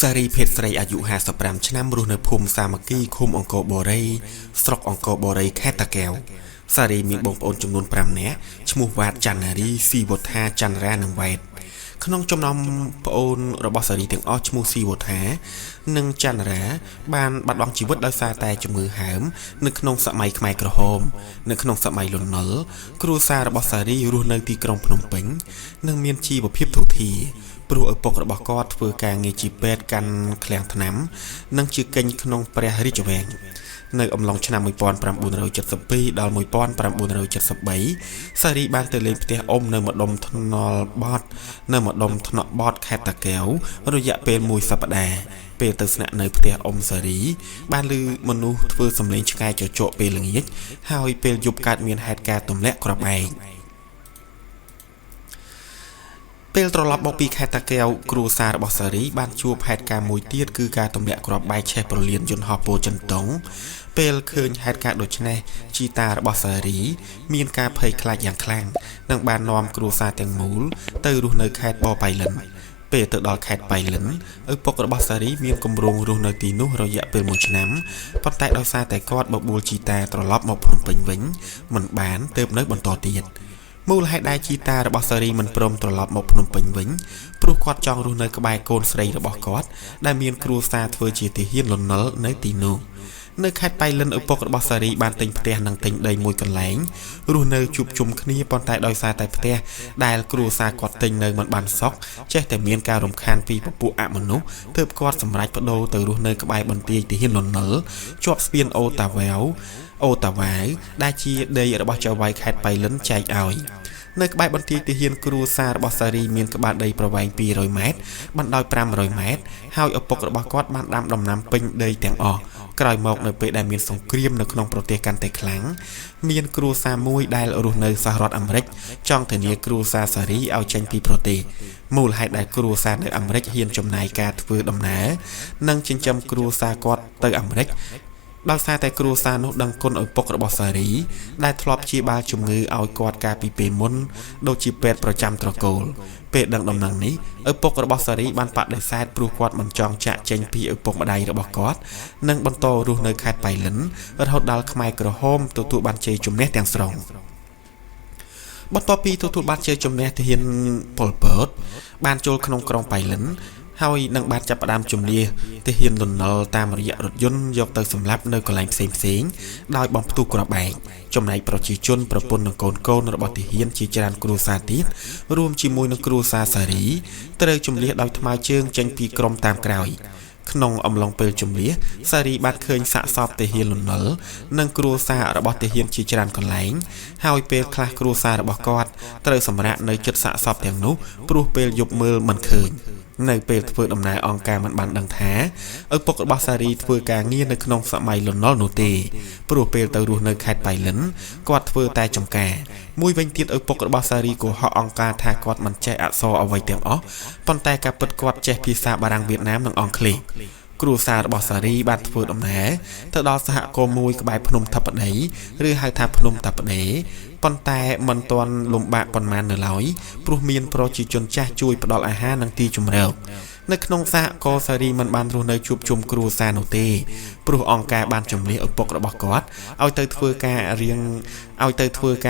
សារីភេទស្រីអាយុ55ឆ្នាំរស់នៅភូមិសាមគ្គីឃុំអង្គរបូរីស្រុកអង្គរបូរីខេត្តតាកែវសារីមានបងប្អូនចំនួន5នាក់ឈ្មោះវ៉ាតច័ន្ទនារីស៊ីវុធាច័ន្ទរានិងវ៉ែតក្នុងចំណោមប្អូនរបស់សារីទាំងអស់ឈ្មោះស៊ីវុធានិងច័ន្ទរាបានបាត់បង់ជីវិតដោយសារតែជំងឺហើមនៅក្នុងសម័យខ្មែរក្រហមនៅក្នុងសម័យលន់នល់គ្រួសាររបស់សារីរស់នៅទីក្រុងភ្នំពេញនិងមានជីវភាពធូរធារព្រោះឪពុករបស់គាត់ធ្វើការងារជាពេទ្យកាន់ឃ្លាំងថ្នាំនិងជាកិញ្ចក្នុងព្រះរាជវាំងនៅអំឡុងឆ្នាំ1972ដល់1973សារីបានទៅលេងផ្ទះអ៊ំនៅម្ដុំថ្នល់បត់នៅម្ដុំថ្នាក់បត់ខេត្តតាកែវរយៈពេល1សប្តាហ៍ពេលទៅស្នាក់នៅផ្ទះអ៊ំសារីបានឮមនុស្សធ្វើសំឡេងឆ្កែចចកពេលល្ងាចហើយពេលយប់កើតមានហេតុការណ៍ទម្លាក់គ្រាប់ឯកពេលត្រឡប់មកពីខេត្តតាកែវគ្រួសាររបស់សារីបានជួបហេតុការណ៍មួយទៀតគឺការទម្លាក់គ្រាប់បែកឆេះប្រលានយន្តហោះពោធិ៍ចិនតុងពេលឃើញហេតុការណ៍ដូចនេះជីតារបស់សារីមានការភ័យខ្លាចយ៉ាងខ្លាំងនិងបាននាំគ្រួសារទាំងមូលទៅរស់នៅខេត្តបបៃលិនពេលទៅដល់ខេត្តបៃលិនឪពុករបស់សារីមានគម្រោងរស់នៅទីនោះរយៈពេល1ឆ្នាំប៉ុន្តែដោយសារតែគាត់បបួលជីតាត្រឡប់មកភ្នំពេញវិញមិនបានទើបនៅបន្តទៀតមូលហេតុដែលជីតារបស់សារីមិនព្រមត្រឡប់មកភ្នំពេញវិញព្រោះគាត់ចង់រស់នៅក្បែរកូនស្រីរបស់គាត់ដែលមានគ្រួសារធ្វើជាទាហានលន់នល់នៅទីនោះនៅខេត្តបៃលិនឪពុករបស់សារីបានទិញផ្ទះនិងទិញដីមួយកន្លែងរស់នៅជួបជុំគ្នាប៉ុន្តែដោយសារតែផ្ទះដែលគ្រួសារគាត់ទិញនៅមិនបានសុខចេះតែមានការរំខានពីពពួកអមនុស្សទើបគាត់សម្រេចប្តូរទៅរស់នៅក្បែរបន្ទាយទាហានលន់នល់ជាប់ស្ពានអូតាវ៉ាវដែលជាដីរបស់ចៅហ្វាយខេត្តបៃលិនចែកឲ្យនៅក្បែរបន្ទាយទាហានគ្រួសាររបស់សារីមានក្បាលដីប្រវែង200ម៉ែត្របណ្ដោយ500ម៉ែត្រហើយឪពុករបស់គាត់បានដាំដំណាំពេញដីទាំងអស់ក្រោយមកនៅពេលដែលមានសង្គ្រាមនៅក្នុងប្រទេសកាន់តែខ្លាំងមានគ្រួសារមួយដែលរស់នៅសហរដ្ឋអាមេរិកចង់ធានាគ្រួសារសារីឲ្យចេញពីប្រទេសមូលហេតុដែលគ្រួសារនៅអាមេរិកហ៊ានចំណាយការធ្វើដំណើរនិងចិញ្ចឹមគ្រួសារគាត់ទៅអាមេរិកដោយសារតែគ្រួសារនោះដឹងគុណឪពុករបស់សារីដែលធ្លាប់ជាបាលជំងឺឲ្យគាត់កាលពីពេលមុនដូចជាពេទ្យប្រចាំត្រកូលពេលដឹងដំណឹងនេះឪពុករបស់សារីបានបដិសេធព្រោះគាត់មិនចង់ចាក់ចេញពីឪពុកម្ដាយរបស់គាត់និងបន្តរស់នៅខេត្តបៃលិនរហូតដល់ខ្មែរក្រហមទទួលបានជ័យជំនះទាំងស្រុងបន្ទាប់ពីទទួលបានជ័យជំនះទាហានប៉ុលពតបានចូលក្នុងក្រុងបៃលិនហើយនឹងបានចាប់ផ្ដើមជំនះទាហានលន់នល់តាមរយៈរថយន្តយកទៅសម្លាប់នៅកន្លែងផ្សេងៗដោយបំផ្ទុះគ្រាប់បែកចំណែកប្រជាជនប្រពន្ធនិងកូនរបស់ទាហានជាច្រើនគ្រួសារទៀតរួមជាមួយនឹងគ្រួសារសារីត្រូវជំនះដោយថ្មើរជើងចេញពីក្រុមតាមក្រោយក្នុងអំឡុងពេលជំនះសារីបានឃើញសាកសពទាហានលន់នល់និងគ្រួសាររបស់ទាហានជាច្រើនកន្លែងហើយពេលខ្លះគ្រួសាររបស់គាត់ត្រូវសម្រាកនៅជិតសាកសពទាំងនោះព្រោះពេលយប់មើលមិនឃើញនៅពេលធ្វើដំណើរអង្គការមិនបានដឹងថាឪពុករបស់សារីធ្វើការងារនៅក្នុងសម័យលន់នល់នោះទេព្រោះពេលទៅរស់នៅខេត្តបៃលិនគាត់ធ្វើតែចំការមួយវិញទៀតឪពុករបស់សារីក៏ហៅអង្គការថាគាត់មិនចេះអក្សរអ្វីទាំងអស់ប៉ុន្តែការពិតគាត់ចេះភាសាបារាំងវៀតណាមនិងអង់គ្លេសគ្រួសាររបស់សារីបានធ្វើដំណើរទៅដល់សហគមន៍មួយក្បែរភ្នំតាបដីឬហៅថាភ្នំតាបដីប៉ុន្តែមិនទាន់លំបាកប៉ុន្មាននៅឡើយព្រោះមានប្រជាជនចាស់ជួយផ្ដល់អាហារនិងទីជម្រកនៅក្នុងសហគមន៍សារីមិនបានរស់នៅជួបជុំគ្រួសារនោះទេព្រោះអង្គការបានជំនះឪពុករបស់គាត់ឲ្យទៅធ្វើកា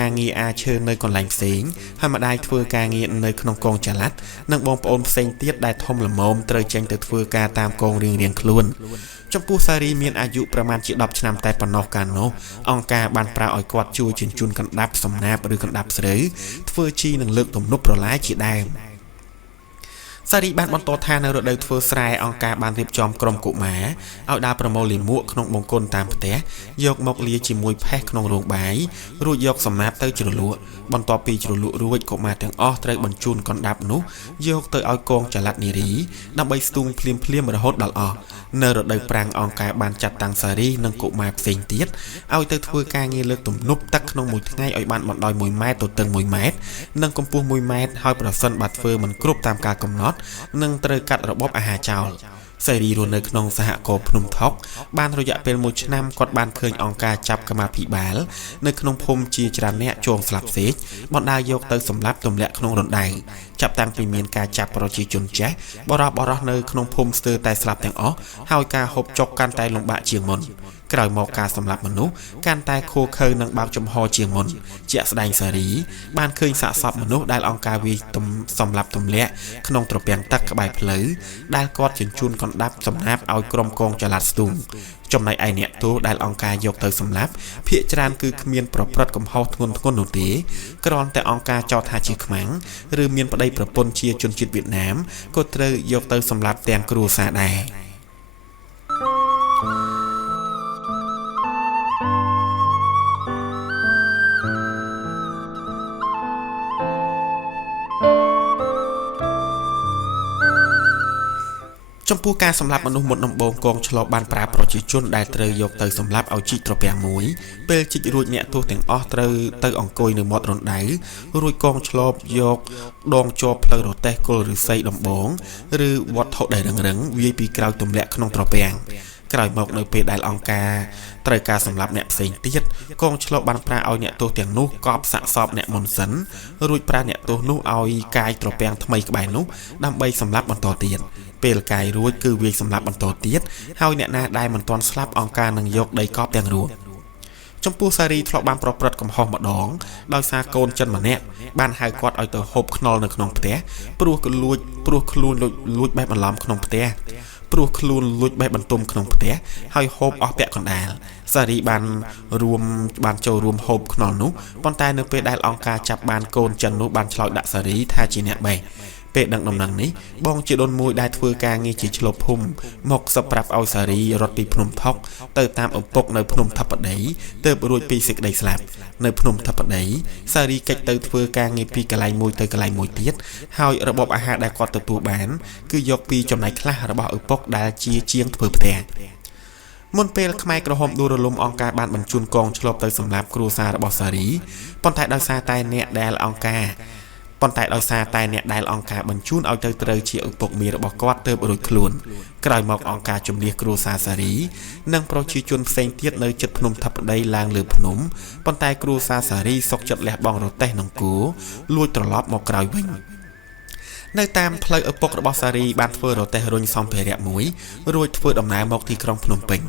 រងារអាឈើនៅកន្លែងផ្សេងហើយម្ដាយធ្វើការងារនៅក្នុងកងចល័តនិងបងប្អូនផ្សេងទៀតដែលធំល្មមត្រូវចេញទៅធ្វើការតាមកងរៀងៗខ្លួនចំពោះសារីមានអាយុប្រមាណជា10ឆ្នាំតែប៉ុណ្ណោះកាលនោះអង្គការបានប្រើឲ្យគាត់ជួយជញ្ជូនកណ្ដាប់សំណាបឬកណ្ដាប់ស្រូវធ្វើជីនិងលើកទំនប់ប្រឡាយជាដើមសារីបានបន្តថានៅរដូវធ្វើស្រែអង្គការបានរៀបចំក្រុមកុមារឲ្យដើរប្រមូលលាមកក្នុងបង្គន់តាមផ្ទះយកមកលាជាមួយផេះក្នុងរោងបាយរួចយកសំណាបទៅជ្រលក់បន្ទាប់ពីជ្រលក់រួចកុមារទាំងអស់ត្រូវបញ្ជូនកណ្ដាប់នោះយកទៅឲ្យកងចល័តនារីដើម្បីស្ទូងភ្លាមរហូតដល់អស់នៅរដូវប្រាំងអង្គការបានចាត់តាំងសារីនិងកុមារផ្សេងទៀតឲ្យទៅធ្វើការងារលើកទំនប់ទឹកក្នុងមួយថ្ងៃឲ្យបានបណ្ដោយ1ម៉ែត្រទៅតឹង1ម៉ែត្រនិងកម្ពស់1ម៉ែត្រហើយប្រសិនបើធ្វើមិនគ្រប់តាមការកំណត់នឹងត្រូវកាត់របបអាហារចោល សេរីរស់នៅក្នុងសហគមន៍ភ្នំថុកបានរយៈពេល1ឆ្នាំគាត់បានឃើញអង្គការចាប់កម្មាភិបាលនៅក្នុងភូមិជាច្រើនអ្នកជួងស្លាប់សេកបណ្ដាលយកទៅសម្លាប់ទម្លាក់ក្នុងរណ្ដៅចាប់តាំងពីមានការចាប់ប្រជាជនចេះបរោះនៅក្នុងភូមិស្ទើរតែស្លាប់ទាំងអស់ហើយការហូបចុកកាន់តែលំបាកជាងមុនក្រោយមកការសម្លាប់មនុស្សកាន់តែខួខើនឹងបើកចំហជាងមុនជាក់ស្ដែងសេរីបានឃើញសាកសពមនុស្សដែលអង្គការវាយសម្លាប់ទម្លាក់ក្នុងត្រពាំងទឹកក្បែរផ្លូវដែលគាត់ជញ្ជូនកណ្ដាប់សម្រាប់ឲ្យក្រុមកងចល័តស្ទូងចំណែកឯអ្នកទោសដែលអង្គការយកទៅសម្លាប់ភាគច្រើនគឺគ្មានប្រព្រឹត្តកំហុសធ្ងន់ធ្ងរនោះទេគ្រាន់តែអង្គការចោទថាជាខ្មាំងឬមានប្តីប្រពន្ធជាជនជាតិវៀតណាមក៏ត្រូវយកទៅសម្លាប់ទាំងគ្រួសារដែរចំពោះការសម្លាប់មនុស្សមុនដំបូងកងឆ្លប់បានប្រើប្រជាជនដែលត្រូវយកទៅសម្លាប់ឲ្យជីកត្រពាំងមួយពេលជីករួចអ្នកទោសទាំងអស់ត្រូវទៅអង្គុយនៅមាត់រណ្ដៅរួចកងឆ្លប់យកដងជាប់ផ្លូវរទេះគល់ឫស្សីដំបងឬវត្ថុដែលរឹងវាយពីក្រោយទម្លាក់ក្នុងត្រពាំងក្រោយមកនៅពេលដែលអង្គការត្រូវការសម្លាប់អ្នកផ្សេងទៀតកងឆ្លប់បានប្រើឲ្យអ្នកទោសទាំងនោះកប់សាកសពអ្នកមុនសិនរួចប្រើអ្នកទោសនោះឲ្យកាយត្រពាំងថ្មីក្បែរនោះដើម្បីសម្លាប់បន្តទៀតពេលកាយរួចគឺវាយសម្លាប់បន្តទៀតហើយអ្នកណាដែលមិនទាន់ស្លាប់អង្គការនឹងយកដីកប់ទាំងរួមចំពោះសារីធ្លាប់បានប្រព្រឹត្តកំហុសម្ដងដោយសារកូនចិនម្នាក់បានហៅគាត់ឲ្យទៅហូបខ្នុរនៅក្នុងផ្ទះព្រោះខ្លួនលួចបេះបន្លំក្នុងផ្ទះព្រោះខ្លួនលួចបេះបន្ទុំក្នុងផ្ទះហើយហូបអស់ពាក់កណ្ដាលសារីបានចូលរួមហូបខ្នុរនោះប៉ុន្តែនៅពេលដែលអង្គការចាប់បានកូនចិននោះបានឆ្លោយដាក់សារីថាជាអ្នកបេះពេលដឹងដំណឹងនេះបងជាដូនមួយដែលធ្វើការងារជាឆ្លប់ភូមិមកសប្រាប់ឲ្យសារីរត់ពីភ្នំថុកទៅតាមឪពុកនៅភ្នំថបដីទើបរួចពីសេចក្តីស្លាប់នៅភ្នំថបដីសារីកិច្ចទៅធ្វើការងារពីកន្លែងមួយទៅកន្លែងមួយទៀតហើយរបបអាហារដែលគាត់ទទួលបានគឺយកពីចំណែកខ្លះរបស់ឪពុកដែលជាជាងធ្វើផ្ទះមុនពេលខ្មែរក្រហមដួលរលំអង្គការបានបញ្ជូនកងឆ្លប់ទៅសម្លាប់គ្រួសាររបស់សារីប៉ុន្តែដោយសារតែអ្នកដែលអង្គការបញ្ជូនឲ្យទៅត្រូវជាឪពុកមីរបស់គាត់ទើបរួចខ្លួនក្រោយមកអង្គការជំនះគ្រួសារសារីនិងប្រជាជនផ្សេងទៀតនៅជិតភ្នំថបដីឡើងលើភ្នំប៉ុន្តែគ្រួសារសារីសុកចិត្តលះបង់រទេះនិងគោលួចត្រឡប់មកក្រោយវិញនៅតាមផ្លូវឪពុករបស់សារីបានធ្វើរទេះរុញសម្ភារៈមួយរួចធ្វើដំណើរមកទីក្រុងភ្នំពេញ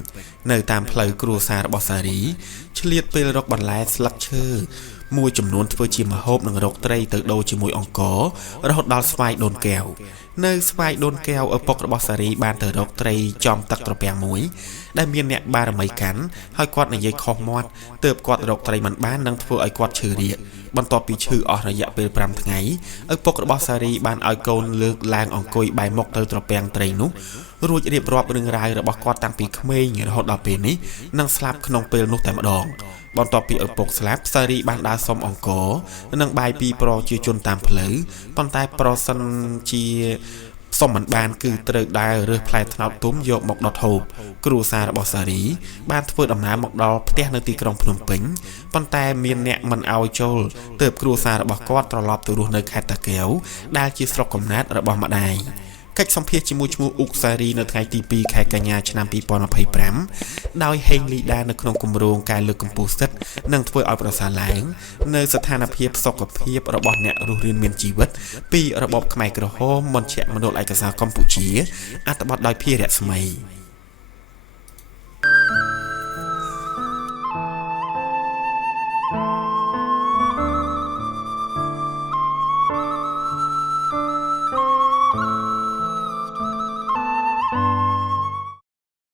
នៅតាមផ្លូវគ្រួសាររបស់សារីឆ្លៀតពេលរកបន្លែស្លឹកឈើមួយចំនួនធ្វើជាម្ហូបនិងរកត្រីទៅដូរជាមួយអង្កររហូតដល់ស្វាយដូនកែវនៅស្វាយដូនកែវឪពុករបស់សារីបានទៅរកត្រីចំទឹកត្រពាំងមួយដែលមានអ្នកបារមីកាន់ហើយគាត់និយាយខុសមាត់ទើបគាត់រកត្រីមិនបាននឹងធ្វើឲ្យគាត់ឈឺរាគបន្ទាប់ពីឈឺអស់រយៈពេល5ថ្ងៃឪពុករបស់សារីបានឲ្យកូនលើកឡើងអង្គុយបែរមុខទៅត្រពាំងត្រីនោះរួចរៀបរាប់រឿងរ៉ាវរបស់គាត់តាំងពីក្មេងរហូតដល់ពេលនេះនិងស្លាប់ក្នុងពេលនោះតែម្ដងបន្ទាប់ពីឪពុកស្លាប់សារីបានដើរសុំអង្គរនិងបាយពីប្រជាជនតាមផ្លូវប៉ុន្តែប្រសិនជាសុំមិនបានគឺត្រូវដើររើសផ្លែត្នោតទុំយកមកដុតហូបគ្រួសាររបស់សារីបានធ្វើដំណើរមកដល់ផ្ទះនៅទីក្រុងភ្នំពេញប៉ុន្តែមានអ្នកមិនអោយចូលទើបគ្រួសាររបស់គាត់ត្រឡប់ទៅរស់នៅខេត្តតាកែវដែលជាស្រុកកំណើតរបស់ម្ដាយកិច្ចសម្ភាសជាមួយឈ្មោះអ៊ុកសារីនៅថ្ងៃទី2ខែកញ្ញាឆ្នាំ2025ដោយហេងលីដានៅក្នុងគម្រោងការលើកកម្ពស់សិទ្ធិនិងធ្វើឲ្យប្រសើរឡើងនៅស្ថានភាពសុខភាពរបស់អ្នករស់រានមានជីវិតពីរបបខ្មែរក្រហមមជ្ឈមណ្ឌលឯកសារកម្ពុជាអត្ថបទដោយភារៈស្មី